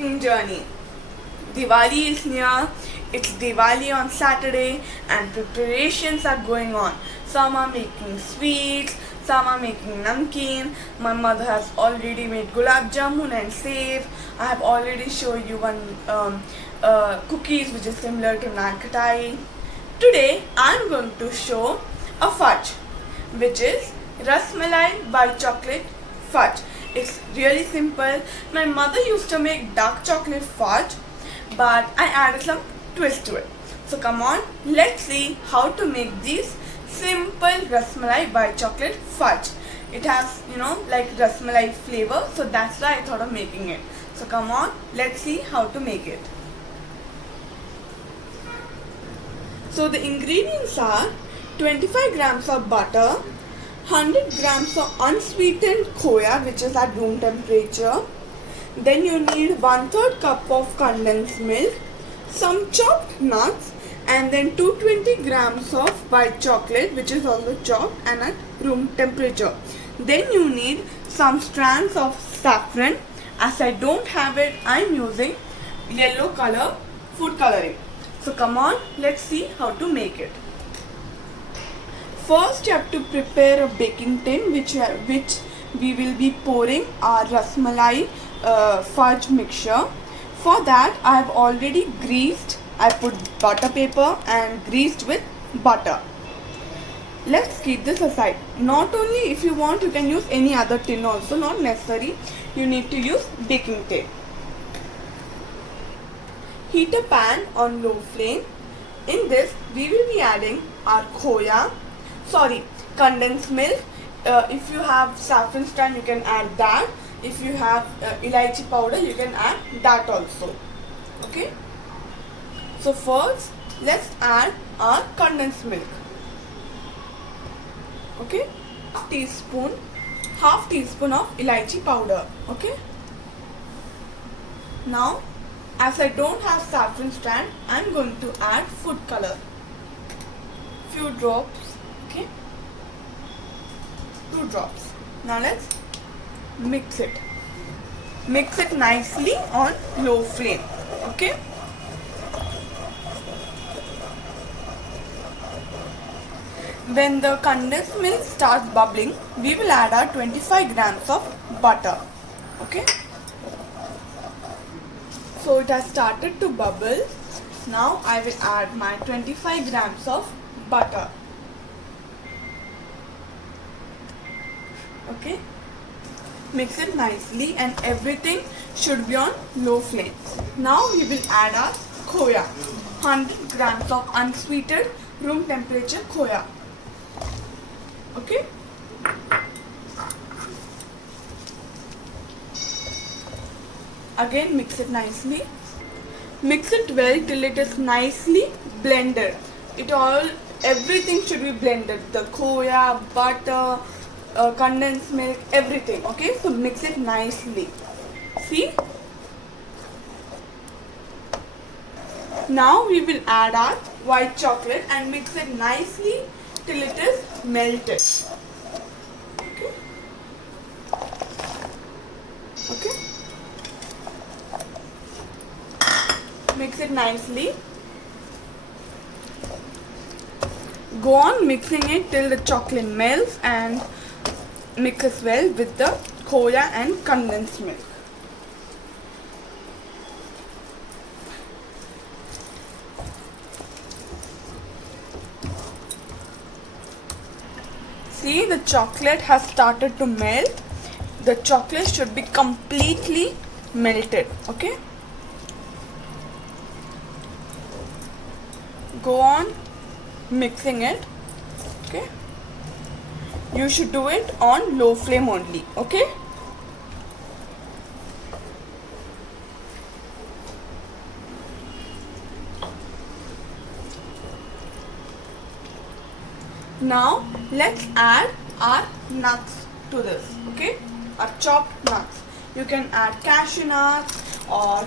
cooking journey. Diwali is near, it's Diwali on Saturday and preparations are going on. Some are making sweets, some are making namkeen. My mother has already made gulab jamun and sev. I have already shown you one cookies which is similar to Nankatai. Today I am going to show a fudge which is Rasmalai by chocolate fudge. It's really simple. My mother used to make dark chocolate fudge, but I added some twist to it. So come on, let's see how to make this simple Rasmalai by chocolate fudge. It has, like Rasmalai flavor, so that's why I thought of making it. So come on, let's see how to make it. So the ingredients are 25 grams of butter, 100 grams of unsweetened khoya which is at room temperature. Then you need 1/3 cup of condensed milk, some chopped nuts, and then 220 grams of white chocolate which is also chopped and at room temperature. Then you need some strands of saffron. As I don't have it, I'm using yellow color food coloring. So come on, let's see how to make it. First you have to prepare a baking tin which we will be pouring our Rasmalai fudge mixture. For that I have already greased. I put butter paper and greased with butter. Let's keep this aside. Not only if you want you can use any other tin also, not necessary you need to use baking tin. Heat a pan on low flame. In this we will be adding our condensed milk. If you have saffron strand you can add that. If you have elaichi powder you can add that also. Okay. So first let's add our condensed milk. Okay. Half teaspoon of elaichi powder. Okay. Now as I don't have saffron strand, I am going to add food color. Few drops. Okay. 2 drops. Now let's mix it. Mix it nicely on low flame. Okay. When the condensed milk starts bubbling, we will add our 25 grams of butter. Okay. So it has started to bubble. Now I will add my 25 grams of butter. Okay. Mix it nicely and everything should be on low flame. Now we will add our khoya. 100 grams of unsweetened room temperature khoya. Okay. Again mix it nicely. Mix it well till it is nicely blended. Everything should be blended. The khoya, butter, condensed milk, everything. Okay, so mix it nicely. See? Now we will add our white chocolate and mix it nicely till it is melted. Okay. Okay. Mix it nicely. Go on mixing it till the chocolate melts and mix as well with the khoya and condensed milk. See, the chocolate has started to melt. The chocolate should be completely melted. Okay. Go on mixing it. Okay. You should do it on low flame only. Okay. Now let's add our nuts to this. Okay. Our chopped nuts. You can add cashew nuts or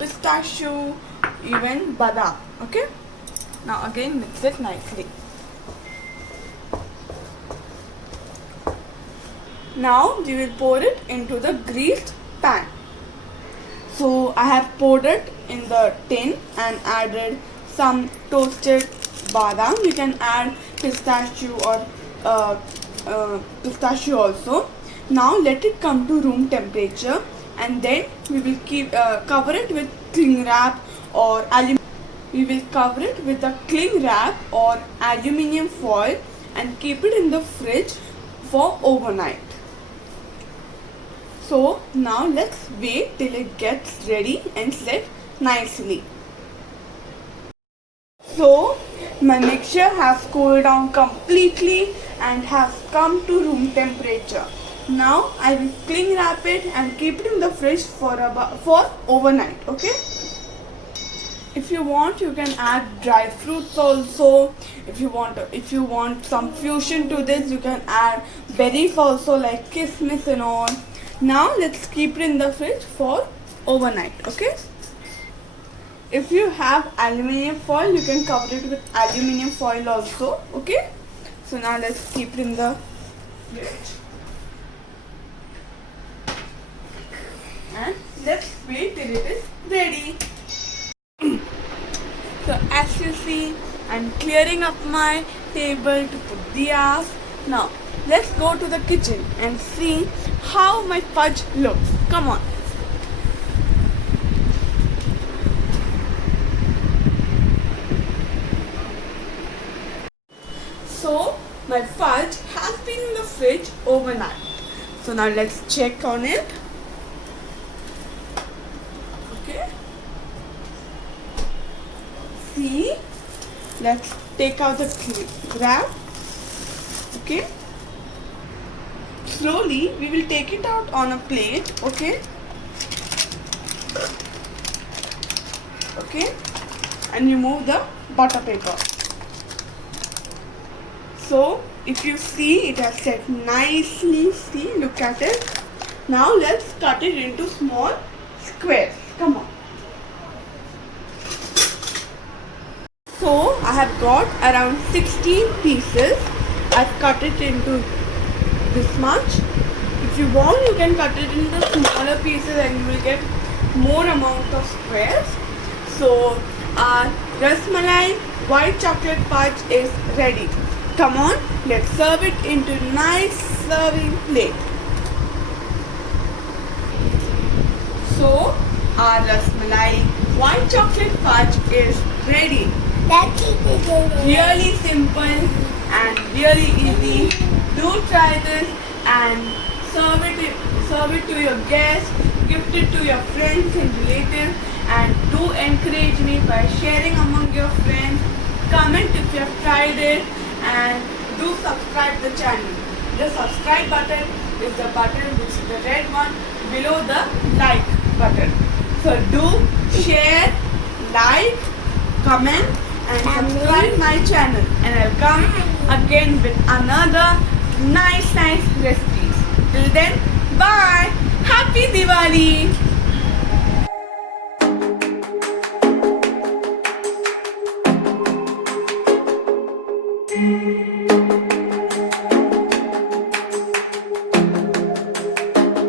pistachio, even badam. Okay. Now again mix it nicely. Now we will pour it into the greased pan. So I have poured it in the tin and added some toasted badam. You can add pistachio or pistachio also. Now let it come to room temperature, and then we will cover it with cling wrap or aluminium. We will cover it with a cling wrap or aluminium foil and keep it in the fridge for overnight. So now let's wait till it gets ready and set nicely. So my mixture has cooled down completely and has come to room temperature. Now I will cling wrap it and keep it in the fridge for overnight. Okay. If you want, you can add dry fruits also. If you want some fusion to this, you can add berries also like kismis and all. Now let's keep it in the fridge for overnight. Okay. If you have aluminium foil, you can cover it with aluminium foil also. Okay. So now let's keep it in the fridge. And let's wait till it is ready. So as you see, I'm clearing up my table to put diyas. Now let's go to the kitchen and see how my fudge looks. Come on. So my fudge has been in the fridge overnight. So now let's check on it. Okay. See, let's take out the wrap. Okay. Slowly we will take it out on a plate. Okay. Okay. And remove the butter paper. So if you see, it has set nicely. See, look at it. Now let's cut it into small squares. Come on. So I have got around 16 pieces. I've cut it into this much. If you want, you can cut it into smaller pieces and you will get more amount of squares. So our rasmalai white chocolate fudge is ready. Come on, let's serve it into nice serving plate. So our rasmalai white chocolate fudge is ready. Really simple and really easy. Do try this and serve it to your guests, gift it to your friends and relatives, and do encourage me by sharing among your friends. Comment if you have tried it and do subscribe the channel. The subscribe button is the button which is the red one below the like button. So do share, like, comment and subscribe my channel, and I'll come again with another nice recipes. Till then, bye. Happy Diwali.